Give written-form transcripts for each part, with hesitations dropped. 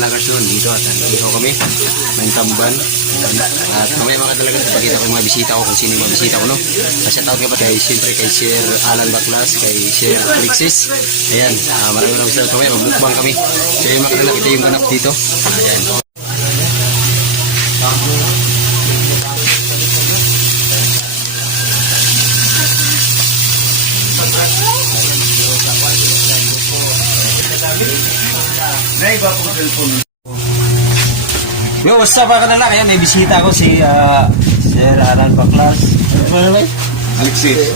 Lakers yun dito at nandito kami ng Tamban. At mamaya mga kadalagas ipakita ko yung mga bisita ko kung sino yung mga bisita ko, no? Shout out nga pa kay siyempre kay Sir Alan Baklas, kay Sir Alexis. Ayan, maraming salamat. Mamaya magbukbang kami. So yung mga kadalagas, ito yung ganap dito. Ayan. Yo, what's up mga kanala? Ayan, may bisita ko si Sir Alan Baklas.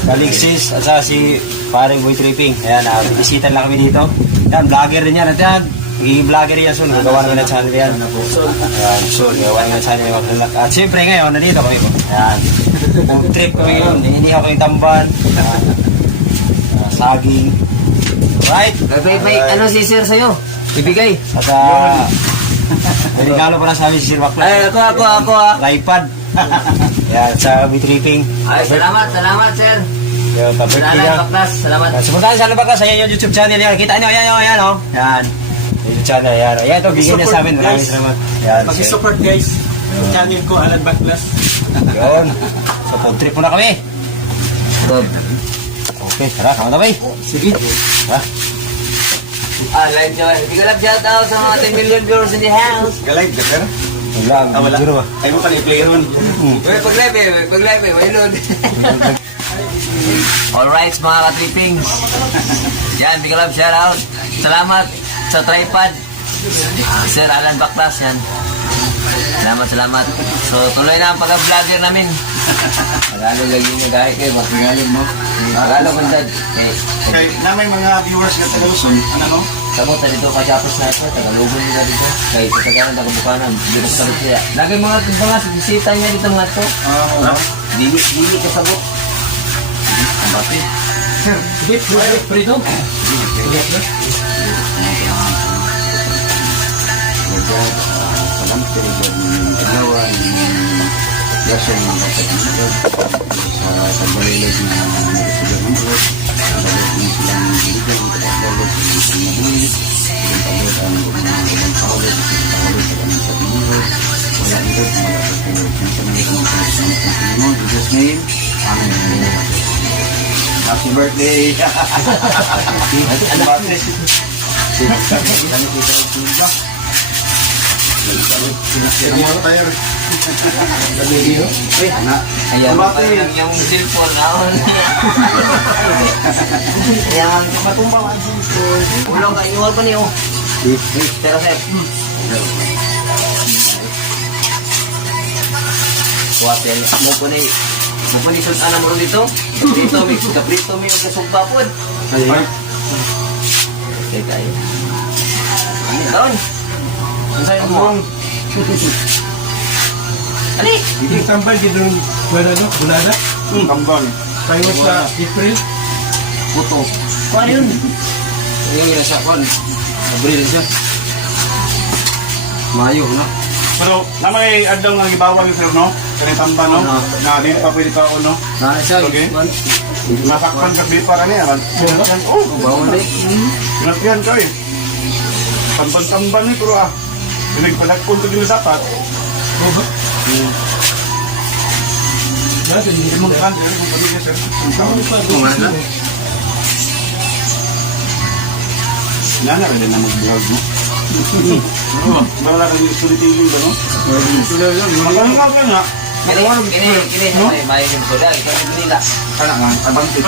Alexis, at saka si Paring Boy Tripping. Ayan, bisita lang kami dito. Ayan, vlogger rin yan. At yan, magiging vlogger yan soon. Gagawa namin ng channel yan. Ayan, soon, gagawa namin ng channel mga kanala. At siyempre ngayon, nandito kami po. Ayan, food trip kami ngayon. Hinihaw ko yung tamban. Saging. Right? May ano si Sir sa'yo? Ibigay. At may regalo pa na sa amin si Sir Baklas. Ay, ako iPad. Yan, sa B-Tripping. Ay, salamat, Sir. Yan, pa-birthday Alan niya. Baklas, salamat. Sumuntahan sa Alan Baklas, ayan yung YouTube channel. Yan, kita nyo, ayan, o. Yan. YouTube channel, yan. Ayan, ito, bigyan niya sa amin. Maraming salamat. Yan. Pag-support guys, yung channel ko, Alan Baklas. Yun. So, food trip muna kami. Good. Okay, tara, kama na ba eh? Sige. Ha? Live nyo. Hindi ko lang shout out sa mga 10 million viewers in the house. Galag, gagar. Wala, Wala. zero ba? Ay mo pa ni-player man. Uy, pag-live, may load. Alright, mga ka-trippings. Yan, big love shout out. Salamat sa tripod. Sir Alan Baklas, yan. Salamat. So, tuloy na ang pagka-vlogger namin. Tagalog lagi nyo dahil kayo. Tagalog mo. Tagalog ang dad. Kay na may mga viewers ka sa Luzon, ano no? Samot na dito kajapos na ito. Tagalogon nila dito. Kaya sa Tagalan, tagabukanan. Dito sa sabot siya. Lagi mga bisita niya dito mga ito. Dili kasabot. Ang bati. Beef prito. Salam sa ginawa ng gasol ng kapatid sa pagbalilog ng sila ng road, pagbalilog ng silang biligan, pagbalilog ng silang mabulis, pagbalilog ang mga pahulog, pagbalilog sa kanang sa pinulog, wala ang road, wala sa pinulog, sa mga pinulog, in Jesus' name, Amen. Happy birthday! Happy birthday! Kami kita Ano tayo? Kadiri. Ayan, parang yung cellphone naon. Ayan, matumba ang cellphone. Ulang ka, inuwal pa niyo. Pero sir. Kuwatel, mo po ni sultan mo dito. Kaprito mi og kasugba pod. Okay tayo. Ano daon? Ang sayang mo. Ali! Hindi tambay dito ng ano, bulada. Kambal. Tayo sa April. Puto. Kuha yun. Yung nasa kwan. Abril siya. Mayo na. Pero na may adlaw nga gibawal sir no? Kani tamba no? Na din pa pwede pa ako no? Na siya. Okay. Masakpan ka bipa ka niya. Oh, Bawal na eh. pinagpihan ka eh. Tamban-tamban ni pero pinagpadagkon to din sapat. Dati hindi mo kan pero kung pwede sir. Kumana. Nana rin na mag-vlog mo. Wala kang storytelling ba no? Magaling ka nga. Kini, bayan yung kuda. Ikaw yung nila. Kana nga, advantage.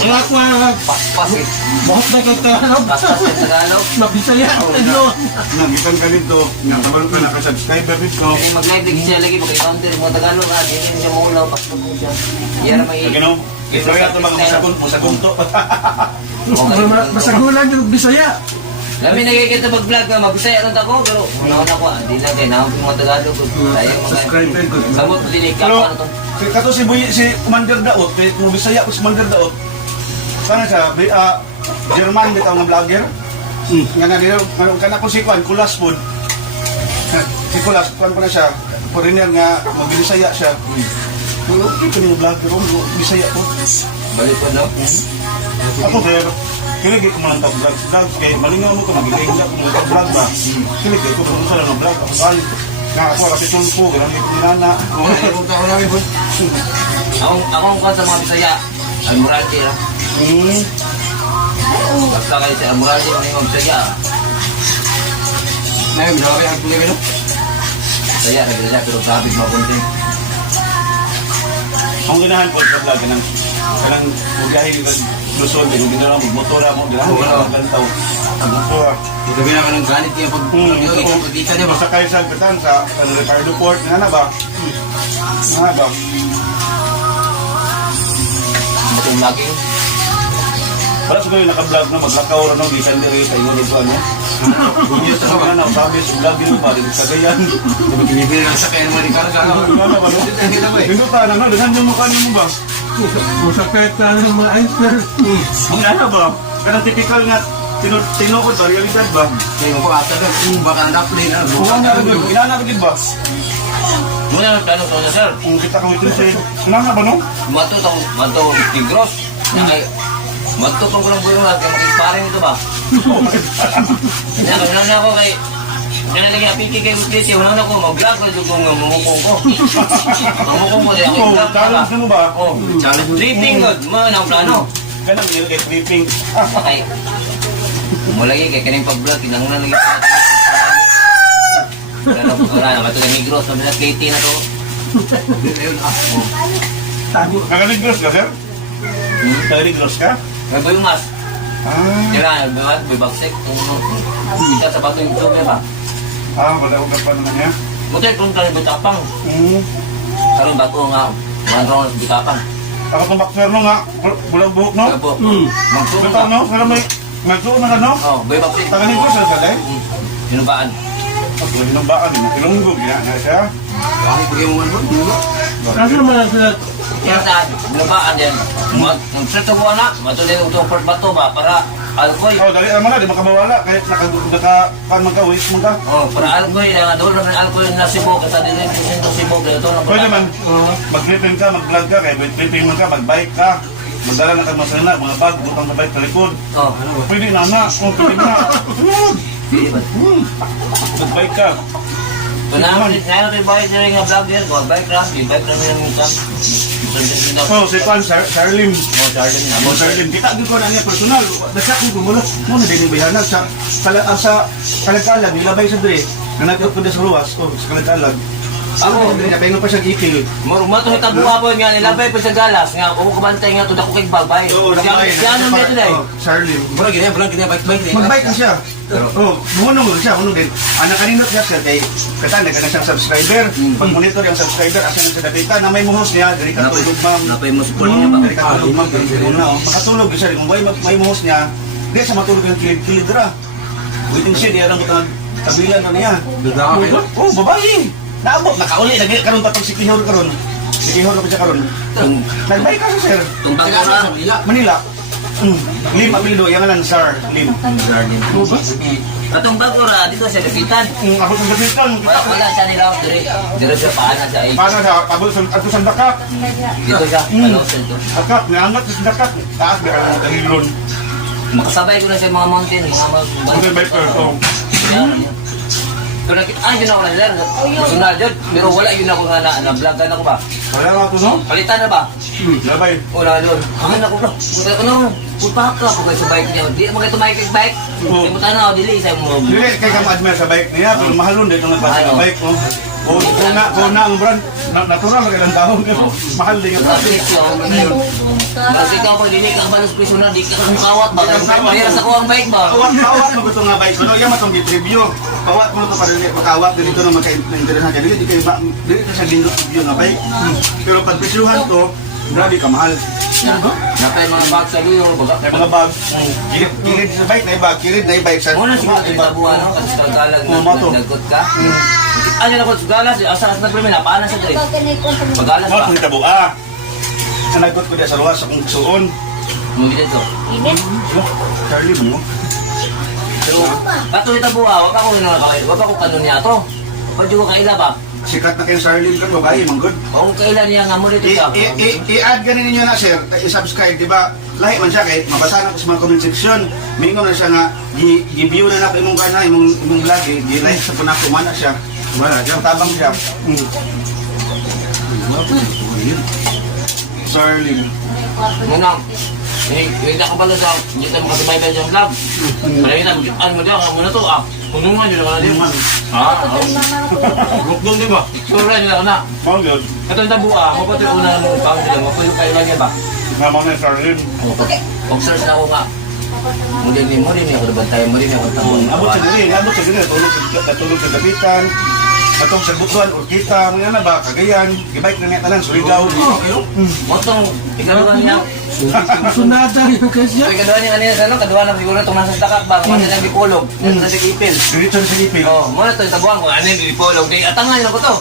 Wala ko na Paspas eh. bahot na kay Tagalog. Paspas yung Tagalog. Mabisaya ano? Nagitan ka dito, nakabalo ka naka-subscriber dito. Kung mag-live lagi siya lagi, mag-counter mo Tagalog. Hindi siya maulaw. Paspas mo siya. Yan may... Gano? Ito yung mga masagunto. Masagulan yung Bisaya. Kami nakikita pag-vlog ka, mabisaya rin ako, pero una ko, hindi lang kayo, nakapin mga Tagalog. Tayo mga... Subscriber ko. Samot, dinig ka Pero, pa ito. kato si Commander Daot, kung Bisaya ko si Commander Daot, sana siya, German dito ang vlogger. Nga na dito, kana ko si Kwan, Kulas po. Si Kulas, Kwan po na siya, foreigner nga, mag-Bisaya siya. Okay, ito yung vlogger, Bisaya po. Balik po, no? Ako, kaya, Kaya ko man ang vlog kay malingaw mo ko magilinda ko mga vlog ba. Kaya ko kung saan ang vlog ako ay nga ako kasi tulpo ganun ko nana. Akong kan sa mga Bisaya, Almorante lang. Basta kayo sa Almorante, mga Bisaya. Ngayon, grabe ang tuloy no? Bisaya, nagdala, pero sabig mga konti. Ang ginahan ko sa vlog kanang ugahin ko Luzon din ginawa mo motor mo ginahan ko gantaw. Ang motor. Sabi na ka ng ganit niya pag pagkita niya ba? Sa kayo sa Gatan sa Ricardo Port nga na ba? Nga ba? Matong lagi. Wala siguro yung naka-vlog na maglakaw rin ng gisan diri sa iyo dito ano. Bunyo sa mga na sabi sa vlog din ba dito sa gayan. Binibili ng sakay naman ni Carlos. Ano ba no? Dito ta na no, dahan yung mukha mo ba? Musakit na ng mga iceberg. Ang ano ba? Kanang typical nga tinukod ba realidad ba? Kaya ko ata doon, baka na-play na. Kuha na rin inanapagid ba? Muna ang tanong ko na, sir. Kung kita kang ito siya, kunana ba no? Matutong tigros. Matutong ko lang buhay mga makisparing ito ba? Wala na ako kay... Wala na lagi apiki kay Utliti. Wala na ako mag-vlog ko kung mamukong ko. Mamukong ko din ako Oo, i-vlog ka ba? challenge mo ba? Oh, tripping good. Mga ang plano. Kanang nilagay tripping. Ay, umulagi kay kaning pag-vlog. Kinangunan lagi. Wala na. Matutong Negros. Sabi na KT na to. Nakaligros ka, sir? Nakaligros ka? May boy mas. Ah, Tira, boy bagsik. Kita sa bato yung tubi ba? wala ko pa naman niya. Buti kung kami butapang. Karong bato nga. Manrong sa butapang. Ako itong boxer no nga, bulang buhok no? Kaya po. Magsuong Ito no, pero may nagsuon na ka no? Oh, boy bagsik. Tagaligros na siya, eh? Sinubaan. Ako, hinambaan, ilunggog, yan na siya. Bakit pag yung mga Kasi naman na sila. Kaya saan? Sinubaan din. Magsuto ko na. Matuloy itong port bato ba? Para alkoy. Oh, dali naman na, di makabawala, kahit pan magka-waste mo ka. Oh, para alkoy. Doon naman alkoy na Cebu. Kasi din yung Cebu. Kaya ito lang. Pwede man, mag-tripping ka, mag-vlog ka, kaya tripping mo ka, mag-bike ka, magdala na kang masana, mga bag, butang sa bike sa likod. Oh. Pwede na na, pwede na. Hindi ba? Mag-bike ka. Ngayon ito yung bakit nyo yung vlogger. Bike lang. Bike lang yung vlog. Oh, si Juan, Charlim. Oh, Jordan na. Oh, Charlim, kita din ko na niya personal. Basta kung gumulat, muna din yung bayanan sa kalagkalag, nilabay sa dre, na nagkot ko na sa ruwas, sa kalagkalag. Ako, napahinga pa siya gipil. Mato yung tabuhapon nga nilabay pa sa galas. Nga, kung kabantay nga, tudak ko kay bagbay. Oo, nakakain. Siya ano dito na eh. Charlim. Bulang ganyan, bike. Mag-bike na siya. Oh, bumunong mo siya, bumunong din. Ang nakaninot niya siya kay katan na siyang subscriber. Pag-monitor yung subscriber, asa na siya nakita na may muhos niya, diri ka tulog ma'am. Napay mo support niya ba? Diri ka tulog ma'am, una oh. Makatulog siya kung may muhos niya. Di sa matulog yung kilid dira. Waiting siya, di arang butang kabilan na niya. Oh, babae. Naabot, nakauli lagi karon patong si Kihor karon. Si Kihor pa siya karon. Nagbay ka sa sir. Tumbang ko na. Manila. Lim Abido, yang lang Sar, Lim. Atong bagura, dito siya kapitan. Abot sa gabitan. Wala siya nila. Dito siya paana sa eh. Paano sa abot sa ato sa dakak? Dito siya. Ano sa ito? Dakak, naangat sa dakak. Taas ba ang dahilon? Makasabay ko na sa mga mountain. Mga biker to. Kung nakita, yun ako na sir. Personal yun. Pero wala yun ako nga na-vlogan ako ba? Wala nga to no? Palitan na ba? Labay. Wala doon. Akin ako bro. Puta ko na. Puta ka ako sa bike niya. Di mo kayo tumakay kay bike. Di mo tanaw, dili. Isa mo. Dili kay ka ma-admire sa bike niya, pero mahalon dito ng bike sa bike. O kung na ang brand, natural ka lang taon. Mahal din ang Kasi kasi ikaw pag dili ka balos piso na, di ka kumawat ba? Mahira sa kuwang bike ba? Pawat mo gusto nga bike. Ano yung matong review. Pawat mo to para makawat dito na magka-interesan ka. Dili ka sa lindot review na bike. Pero pag presyuhan to, grabe ka mahal. Napay mga bag sa liyo, baga. Mga bag, kilid sa bike na ibag, kilid na ibag sa Muna siguro kayo tabuhan, no? Kasi sa galang nagkot ka. Ano na ko sa galas, asa na primin, napaan na siya doon. Pagalas Mga ba? kung itabo, Nanagot ko sa luwas sa kong suon. Muli dito. Charlie mo. Pero, kato ita buha, wag ako kanon niya to. Pwede ko kaila ba? sikat na kayo sa Arlene kan babae, manggod. Kung kailan niya nga mo dito siya. I-add ganin ninyo na sir, i-subscribe, di ba? Lahi man siya kay mabasa na ko sa mga comment section. Mingon na siya nga gi-view na na ko imong kana imong vlog, gi-like sa puna ko mana siya. Wala, diyan tabang siya. Sarlin. Muna, hindi ka pala sa, hindi ka makasabay-bay sa vlog. Malay na, ano mo diyan, muna to ah. Kung nung nga, yun naman natin. Rukdong di ba? Sura nila na. Manggod. Ito yung tabuha, mapati una ng pang nila, mapuyo kayo lang yan ba? Nga mga Sarlin. Pag-search na ako nga. Muli ni ako nabantay, muli ni ako tabon. Abot sa gini, tulog sa gabitan. Atong sa butuan, orkita, mga na ba, Cagayan, gibike na niya tanan, Surigao. Motong, ikaduhan niya. Sunada yun kasi siya. Ikaduhan niya kanina sa ano, kaduhan ng siguro itong nasa takak ba, kung ano yung bipolog, nasa sa ipil. Dito sa Silipin. Oh, muna ito yung tabuhan ko, ano yung bipolog, di atangan yun ako to.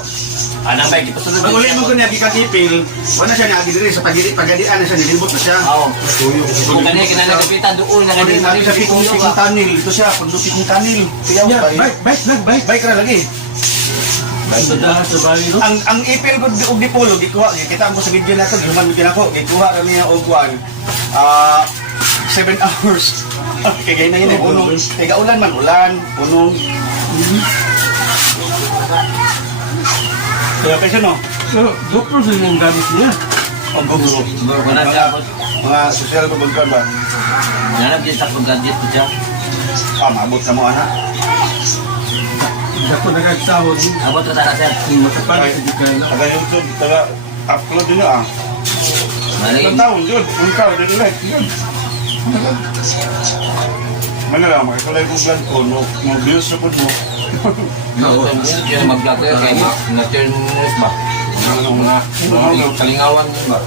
Anang bay, kita sunod. Pag uli mo ko niya, gikan ipil, wala siya niya, agidiri, sa pagadian na siya, nilibot na siya. Oo. Kung kanina kinalagapitan doon, Kung nakalimutan sa pikong tanil, ito siya, kung pikong tanil. Kaya Yeah, ba, bike lang, bike. bike na lagi. Sunada sa bahay, no? Ang ipil ko og dipolo gikuha, kita ko sa video nato, human mo ako, gikuha kami ang ogwan. 7 hours. Kaya gaya na yun eh, punong. Kaya ulan man, ulan, punong. Kaya kasi no, So, GoPro sila yung gamit niya. ang gulo. Kung nasa, Mga social pabagkan ba? nanap din sa pag-gadget ko siya. Maabot na mo anak. Hindi ako nagkagsahod. Abot ko tara sir. Makapalit sa dikay, no? Taga YouTube, taga upload din na Malay. Isang taon, yun. Ang taon, din ulit. Yun. Mana lang, makakulay ko vlog ko, no views na po mo. Yung mag-vlog ko kay na-turn news ba? Mga kalingawan yun ba?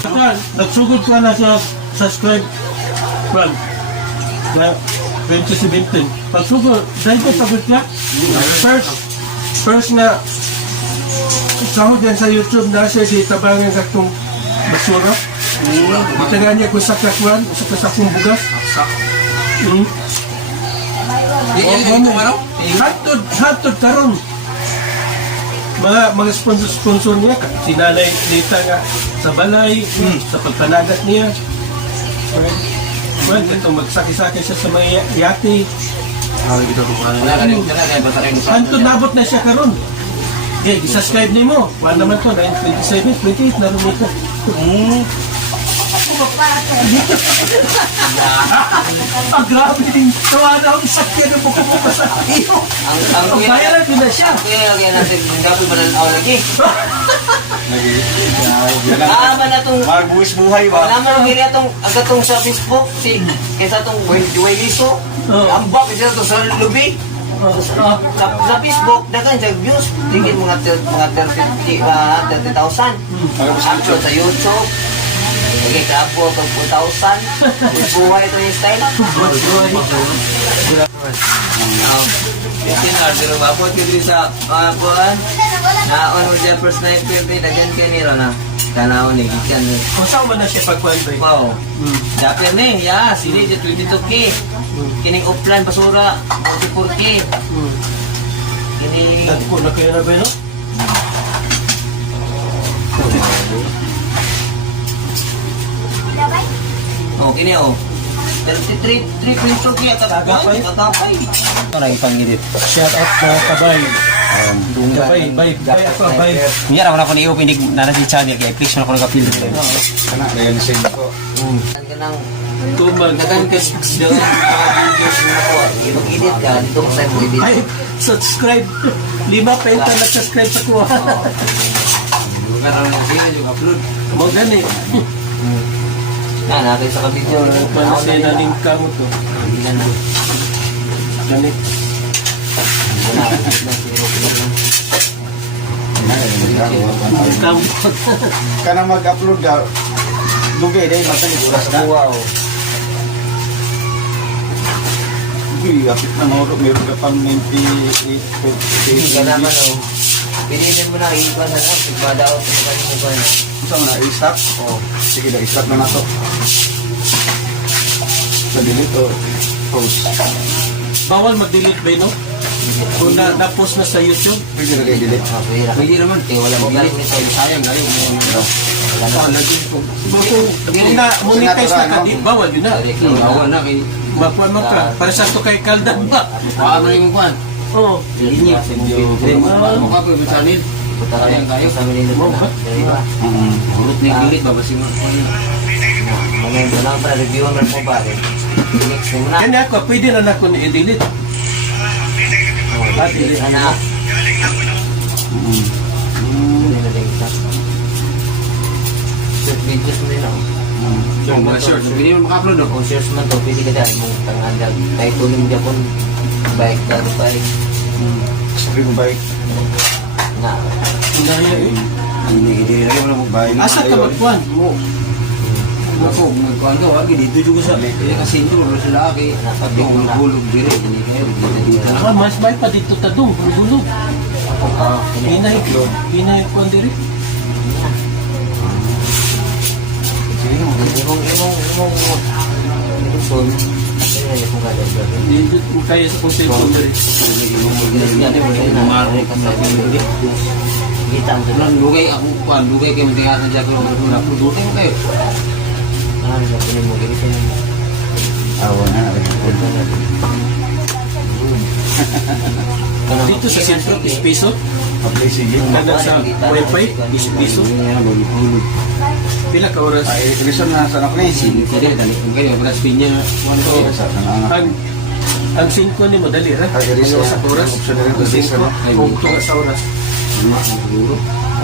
Saka, nagsugod ka na sa subscribe plan. Na 2017. Pagsugod, dahil ko pagod ka. First na sahod yan sa YouTube na siya di tabangan ka itong basura. Itaga niya kung sakakwan, sa kasakong bugas. Hatod karon. Mga sponsor niya, si Nanay Lita nga sa balay, sa pagpanagat niya. Well, ito magsaki-saki siya sa mga yati. Wala ka rin kaya basta kayo sa Antod nabot na siya karon. Okay, subscribe ni mo. Wala naman to, 27, 28, naroon mo ko. Ah, grabe din. Tawa na akong sakyan ng buko ko sa iyo. ang Bayaran ko na siya. kaya lagyan natin yung gabi ba na lagi? Naman na itong Magbuwis buhay ba? naman ang gini itong agatong sa Facebook si kaysa itong Wayliso ang bak isa itong sa Lubi sa Facebook dagan sa views tingin mga 30,000 actual sa YouTube okay kapo pag 4,000 buhay ito yung style Yakin na, pero mabot ko din sa mga buwan na ano dyan first night pirmi dagan ka nila na tanaw ni gikan ni Kung saan man na siya pagkuhan ba? wow dapir ni ya sili dyan 22K kining offline basura 44K kining Nagko na kayo na ba, no? oh kini oh 3.2K Tagapay. tatapay ano yung pangilip Shout out sa kabay. Kabay, bay ako, bay. Niya ako na i-open na channel kaya please na ako nag-upload. Kana, kaya nisig ko. ka nang Tumag. dagan ka dagan videos mo ko i-edit ka dito ko sa mo edit Ay, subscribe. 5 penta nag-subscribe sa kuha. karon mo sila yung upload Mo gani. natin sa video Paano siya naling kamo to? Gani. Kamo. Kana mag-upload ka, dugay dahil matalig oras na. wow Uy, apit na mahuro, meron ka pang 98, hindi ka naman oh pininin mo na iikon na lang pagmadaot mo kayo mo ba Ito na, i-stop? Oo. Sige na, i-stop na nato. Sa delete o post. Bawal mag-delete ba, no? Kung na-post na sa YouTube. Pwede na kayo delete. Pwede naman. Wala ko galing nito. Sayang galing. Kung na-monetize na ka, di bawal din na. Bawa na kay... Mapuan mo ka. Para sa to kay Kaldan ba? Baka mo na yung kuhan. Oo. Linya. Ano ka po yung sanil? Sayang kayo. Mo ba? Urut na yung gilit. Babasin mo. Mamaya lang para reviewan mo po ba? Next mo na. Kanya ako, pwede na na ako ni-delete. Delete na. Short videos mo din ako. So, mga short. So, pwede mo maka-upload. Kung shorts man to, pwede ka dyan mong tangandag. Kahit tuloy mo dyan kung bike ka, bike. Sabi mo bike. Na. Hindi lagi mo na mobile. Asa ka magpuan? Ako, magkuhan daw. Dito juga sa... Kasi ito, wala sila aki. Hulog dire. Hindi kayo. Dito na. Mas may pa dito tadong, bulog. Hinay kuan diri. Imong son. Kaya yung kada brother. Dito mo kaya sa kung cellphone diri. Kita mo Lang, lugay ako. Kuhan, lugay kayo. Matingatan dyan ko. Dutay mo kayo. mo ganito. Awan na. Dito sa sentro, is piso. Apply sige. Kada sa wifi, is piso. Pila ka oras? Ay, reason na sa nakli. Sige, sige. Talikon kayo. Brass pin niya. Kuhan ko. Ang 5 ni mo dali ra. Ay, reason Sa na. oras. Option na rin Ang to, reason, no? 5 kung tunga sa oras. Siguro.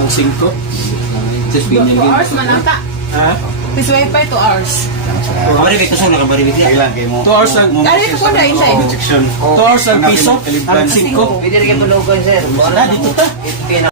Ang 5. Just pin 2 niya. hours man ata. Ha? This wifi 2 hours. Kabaribig ko sa una, kabaribig niya. Kailan kayo mo? 2 hours lang. Dali ko na inside. Section. 2 hours ang piso. Ang 5. Pwede rin kayo tulogan, sir. Wala, dito ta.